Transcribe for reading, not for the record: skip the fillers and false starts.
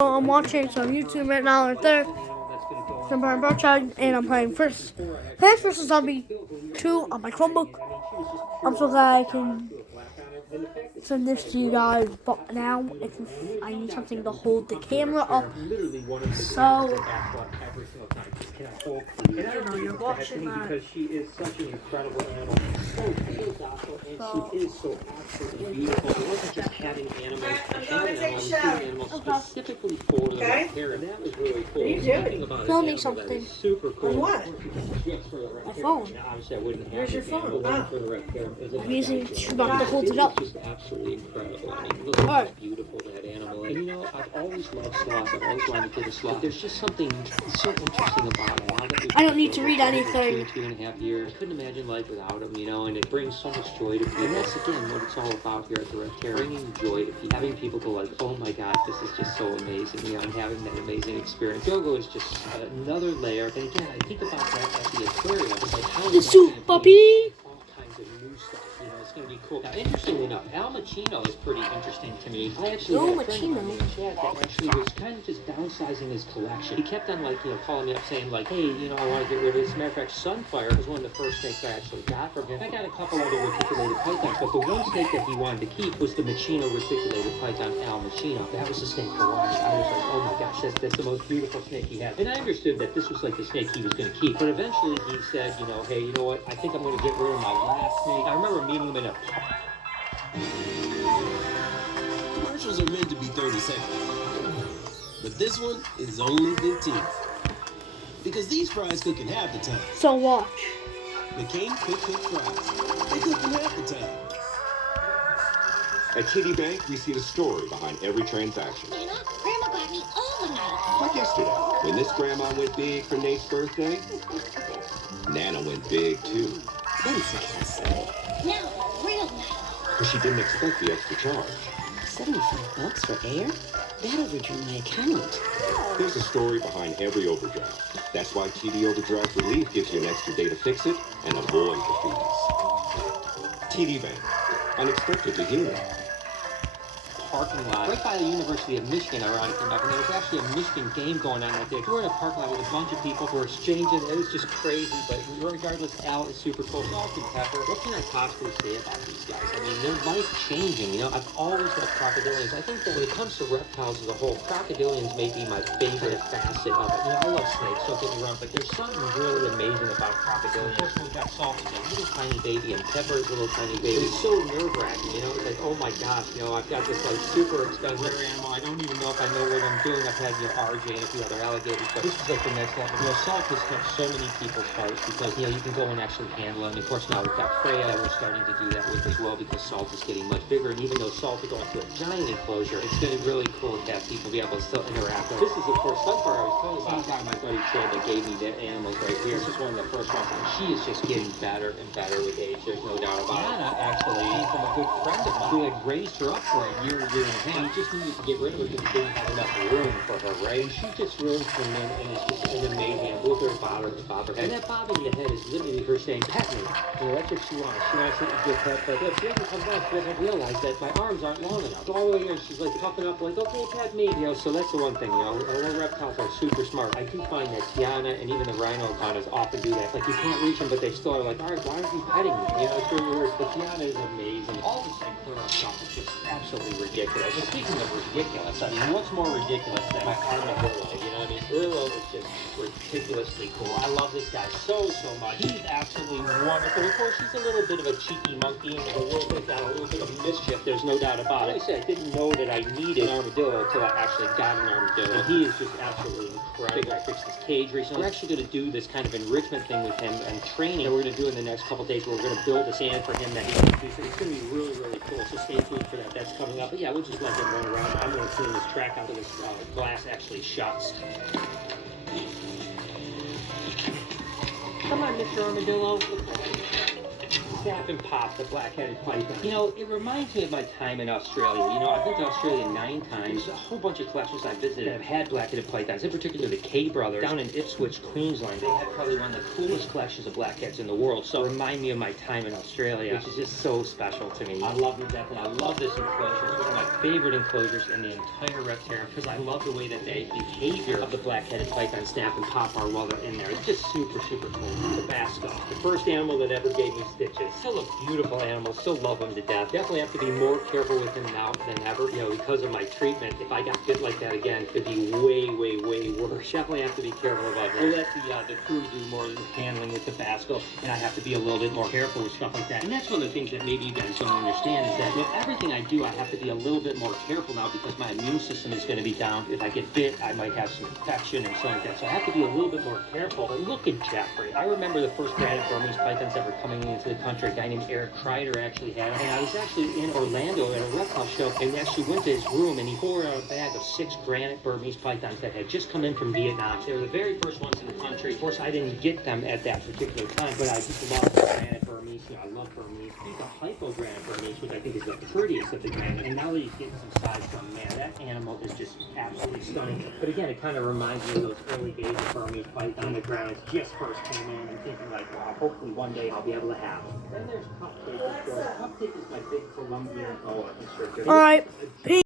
I'm watching some YouTube right now right there. I'm playing Broadside and I'm playing Plants vs. Zombie 2 on my Chromebook. I'm so glad I can send this to you guys, but now I need something to hold the camera up. So, you're watching that. Because she is such an incredible animal. So docile, and she is so absolutely beautiful. It wasn't just having animals, animals specifically for the hair, and that was really cool. Filming something. Super cool. What? My phone. Obviously, I wouldn't have Where's your phone? I'm using the shoebox to hold it up. Just absolutely incredible. I mean, look how beautiful that animal is. And you know, I've always loved sloths. I've always wanted to get a sloth. There's just something so interesting about it. I don't need to read anything. 2.5 years. I couldn't imagine life without them, you know, and it brings so much joy to people. And that's, again, what it's all about here at the Red Terror. Bringing joy to people. Having people go like, oh my God, this is just so amazing, you know, and having that amazing experience. Gogo is just another layer. And again, I think about that at the aquarium. It's like, how The soup puppy. all kinds of new stuff, you know, it's going to be cool. Now, interestingly enough, Al Macino is pretty interesting to me. I actually had a friend of mine in chat that actually was kind of just downsizing his collection. He kept on, like, you know, calling me up saying, like, hey, you know, I want to get rid of this. As a matter of fact, Sunfire was one of the first snakes I actually got from him. I got a couple other reticulated pythons, but the one snake that he wanted to keep was the Macino reticulated python, Al Macino. That was the snake to watch. I was like, oh my gosh, that's the most beautiful snake he had. And I understood that this was like the snake he was going to keep. But eventually he said, you know, hey, you know what? I think I'm going to get rid of my last snake. I remember meeting him in a Commercials are meant to be 30 seconds. But this one is only 15. Because these fries cook in half the time. So watch. McCain Quick Cook Fries. They cook in half the time. At TD Bank, we see the story behind every transaction. Nana, Grandma got me all the night. Like yesterday, when this grandma went big for Nate's birthday, Nana went big too. Now, real night. But she didn't expect the extra charge. $75 for air? That overdrew my account. There's a story behind every overdraft. That's why TD Overdraft Relief gives you an extra day to fix it and avoid the fees. TD Bank. Unexpectedly human. parking lot right by the University of Michigan, ironically enough, and there was actually a Michigan game going on that day. We were in a parking lot with a bunch of people who were exchanging. It was just crazy, but regardless, Al is super cool. Salt and Pepper, what can I possibly say about these guys? I mean, they're life-changing, you know? I've always loved crocodilians. I think that when it comes to reptiles as a whole, crocodilians may be my favorite facet of it. You know, I love snakes, don't get me wrong, but there's something really amazing about crocodilians. Of course, we've got Salt, he's a little tiny baby, and Pepper is a little tiny baby. It's so nerve-wracking, you know? It's like, oh my gosh, you know, I've got this, like, super expensive animal. I don't even know if I know what I'm doing. I've had, you know, RJ and a few other alligators, but this is like the next level. You know, Salt has touched so many people's hearts because, you know, you can go and actually handle it. And of course, now we've got Freya that we're starting to do that with as well because Salt is getting much bigger. And even though Salt is going to a giant enclosure, it's going to be really cool to have people be able to still interact with. This is, of course, Sunfire I was telling you about. Guy, my buddy Joe, that gave me the animals right here. This is one of the first ones, and she is just getting better and better with age. There's no doubt about it. Anna actually came from a good friend of mine who had raised her up for a year and a half. He just needed to get rid of her because he didn't have enough room for her, right? And she just really came in and it's just an amazing with her bobber. And that bobbing the head is literally her saying, pet me. You know, that's what she wants. She wants to get pet, but if she doesn't come back, she doesn't realize that my arms aren't long enough. So all the way here, she's like puffing up like, okay, pet me. You know, so that's the one thing, you know, our reptiles are super smart. I do find that Tiana and even the rhino iguanas often do that. Like, you can't reach them, but they still are like, all right, why aren't you petting me? You know, it's really weird. But Tiana is amazing. All the Cyclone stuff is just absolutely ridiculous. And speaking of ridiculous, I mean, what's more ridiculous than my armadillo? You know what I mean? Urlo is just ridiculously cool. I love this guy so much. He's absolutely wonderful. Of course, he's a little bit of a cheeky monkey and a little bit of mischief. There's no doubt about it. Like I said, I didn't know that I needed an armadillo until I actually got an armadillo. And he is just absolutely incredible. I fixed his cage recently. We're actually going to do this kind of enrichment thing with him and training that we're going to do in the next couple days where we're going to build a stand for him that he can do. So it's going to be really, really cool. So stay tuned for that. That's coming up. But yeah, we'll just let him run around. I'm going to clean this track out so this glass actually shuts. Come on, Mr. Armadillo. Snap and Pop, the black-headed python. You know, it reminds me of my time in Australia. You know, I've been to Australia 9 times. A whole bunch of collections I've visited have had black-headed pythons, in particular the K brothers down in Ipswich, Queensland. They had probably one of the coolest collections of blackheads in the world. So remind me of my time in Australia, which is just so special to me. I love them to death, and I love this enclosure. It's one of my favorite enclosures in the entire reptarium because I love the way that the behavior of the black-headed python, Snap and Pop, are while they're in there. It's just super, super cool. Tabasco, the first animal that ever gave me stitches. Still a beautiful animal, still love him to death. Definitely have to be more careful with him now than ever, you know, because of my treatment. If I got bit like that again, it could be way, way, way worse. Definitely have to be careful about it. We'll let the crew do more of the handling with Tabasco, and I have to be a little bit more careful with stuff like that. And that's one of the things that maybe you guys don't understand is that with everything I do, I have to be a little bit more careful now because my immune system is going to be down. If I get bit, I might have some infection and something like that. So I have to be a little bit more careful. But look at Jeffrey. I remember the first granite Burmese pythons that were coming into the country. A guy named Eric Kreider actually had them. And I was actually in Orlando at a reptile show and we actually went to his room and he poured out a bag of 6 granite Burmese pythons that had just come in from Vietnam. They were the very first ones in the country. Of course, I didn't get them at that particular time, but I just love the granite Burmese. You know, I love Burmese. He's a hypo-granite Burmese, which I think is the prettiest of the granite. And now that he's getting some size from, man, that animal is just absolutely stunning. But again, it kind of reminds me of those early days of Burmese python. The granites just first came in and thinking like, wow, hopefully one day I'll be able to have them. Then there's Cupcake. Cupcake is my big Colombian boa constrictor. All right. Peace.